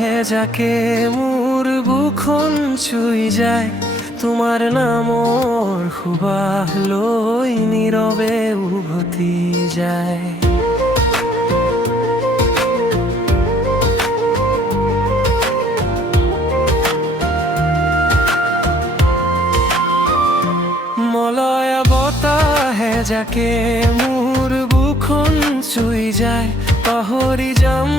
হে যাকে মোৰ বুখন চুই যায়, তোমাৰ নামৰ সুবাস লৈ নীৰৱে উভতি যায়। মলয়া বতাহে যাকে মোৰ বুখন চুই যায়, পাহৰি যাম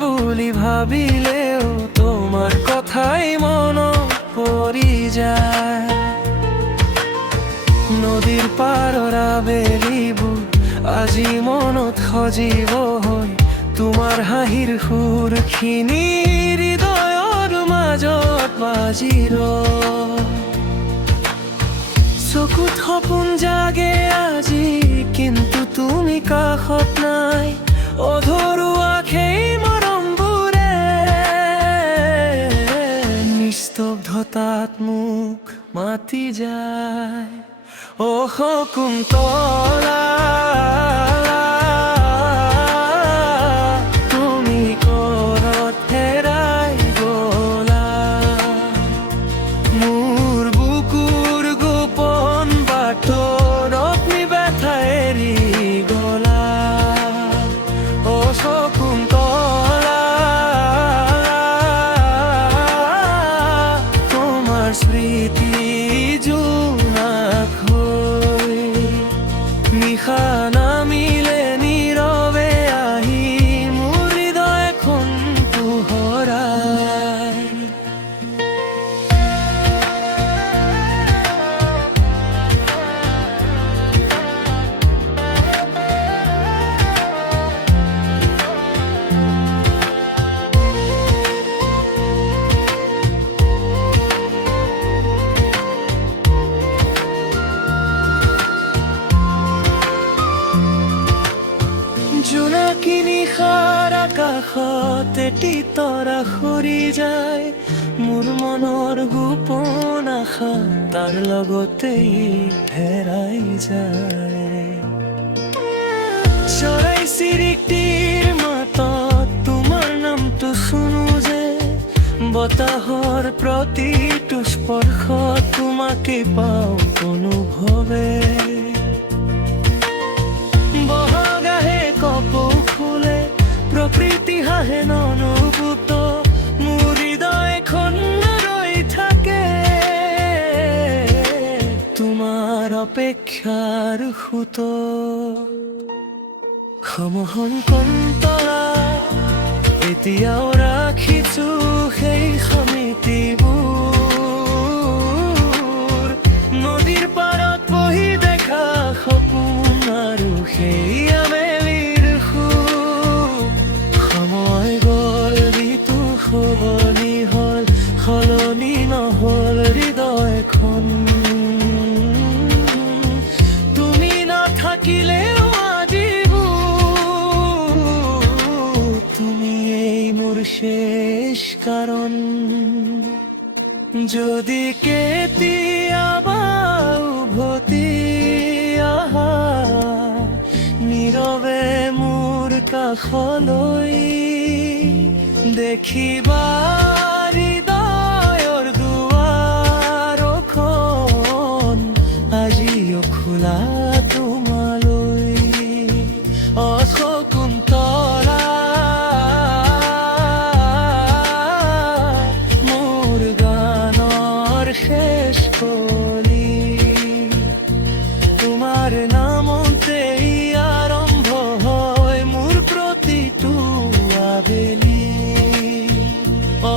বুলি ভাবিলেও তোমাৰ কথাই মনত পৰি যায়। নদীৰ পাৰৰ আবেলিবোৰ আজি মনত সজীৱ হৈ, তোমাৰ হাঁহিৰ সুৰখিনি হৃদয়ৰ মাজত বাজি ৰয়। চকুত সপোন জাগে আজি, কিন্তু তুমি কাষত নাই। অধৰুৱা সেই মৰমবোৰে নিস্তব্ধতাত মোক মাতি যায়। অ শকুন্তলা, তুমি ক'ত হেৰাই গ'লা? মোৰ বুকুৰ গোপন বাটত ব্যথা এৰি গ'লা। অ শকুন্তলা, তোমাৰ স্মৃতি জোনাক হৈ নিশা নামিলে নীৰৱে আহি মোৰ হৃদয়খন পোহৰাই। জোনাকী নিশাৰ আকাশত এটি তৰা সৰি যায়, মোৰ মনৰ গোপন আশা তাৰ লগতেই হেৰাই যায়। চৰাই চিৰিকটিৰ মাতত তোমাৰ নামটো শুনো যে, বতাহৰ প্ৰতিটো স্পৰ্শত তোমাকে পাওঁ অনুভৱে। ফুলে প্ৰকৃতি হাঁহে অনুভূত, মোৰ হৃদয়খন ৰৈ থাকে তোমাৰ অপেক্ষাৰ সুত। সমহন কন্তলা, এতিয়াও ৰাখিছো সেই সমিতিবোৰ, নদীৰ পাৰত বহি দেখা সপোন আৰু সেই সলনি নহ'ল হৃদয়খন। তুমি নাথাকিলেও আজিবোৰ, তুমি এই মোৰ শেষ কাৰণ। যদি কেতিয়াবা উভতি আহা নীৰৱে মোৰ কাষলৈ, দেখিবা হৃদয়ৰ দুৱাৰখন আজিও খোলা তোমালৈ। অ শকুন্তলা, মোৰ গানৰ শেষ কলি, তোমাৰ নামতেই আৰম্ভ হয় মোৰ প্ৰতিটো আবেলি। অ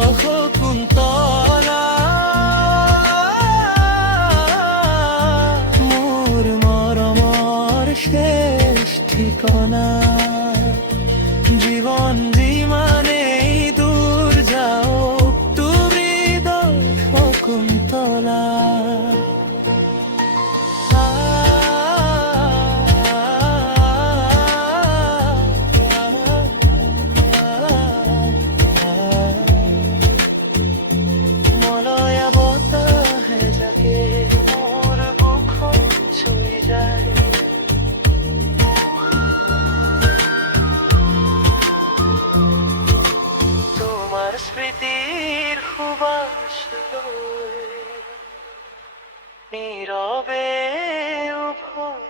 স্মৃতির সুবাস লয়ে নীরবে উভয়